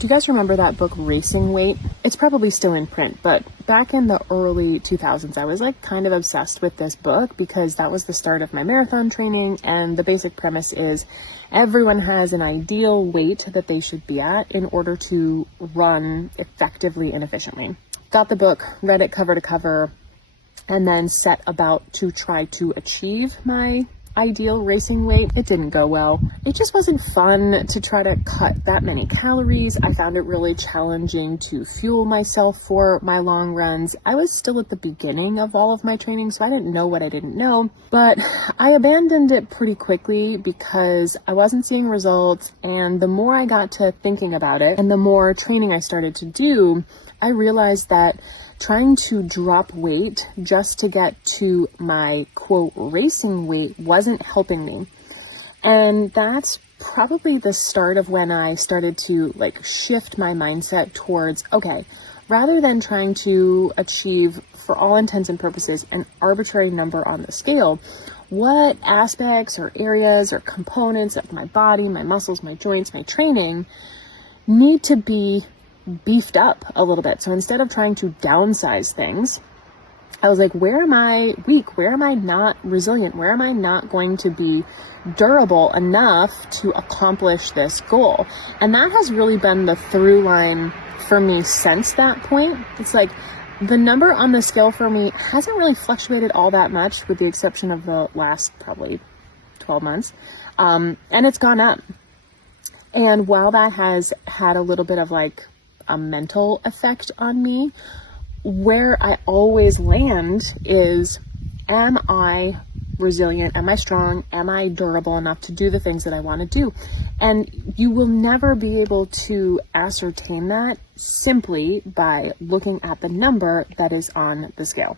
Do you guys remember that book Racing Weight? It's probably still in print, but back in the early 2000s, I was like kind of obsessed with this book because that was the start of my marathon training. And the basic premise is everyone has an ideal weight that they should be at in order to run effectively and efficiently. Got the book, read it cover to cover, and then set about to try to achieve my ideal racing weight. It didn't go well. It just wasn't fun to try to cut that many calories. I found it really challenging to fuel myself for my long runs. I was still at the beginning of all of my training, so I didn't know what I didn't know, but I abandoned it pretty quickly because I wasn't seeing results. And the more I got to thinking about it and the more training I started to do, I realized that trying to drop weight just to get to my quote racing weight wasn't helping me. And that's probably the start of when I started to shift my mindset towards, okay, rather than trying to achieve, for all intents and purposes, an arbitrary number on the scale, what aspects or areas or components of my body, my muscles, my joints, my training need to be beefed up a little bit. So instead of trying to downsize things, I was like, where am I weak? Where am I not resilient? Where am I not going to be durable enough to accomplish this goal? And that has really been the through line for me since that point. It's like the number on the scale for me hasn't really fluctuated all that much with the exception of the last probably 12 months. And it's gone up. And while that has had a little bit of a mental effect on me, where I always land is, am I resilient? Am I strong? Am I durable enough to do the things that I want to do? And you will never be able to ascertain that simply by looking at the number that is on the scale.